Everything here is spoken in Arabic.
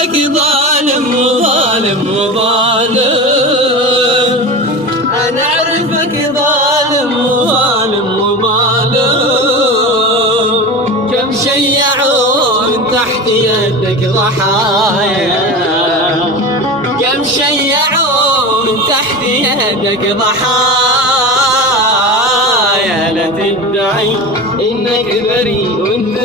أعرفك ظالم وظالم وظالم، أنا أعرفك ظالم وظالم وظالم. كم شيعوا من تحت يدك ضحايا، كم شيعوا من تحت يدك ضحايا. لا تدعي إنك بريء وانت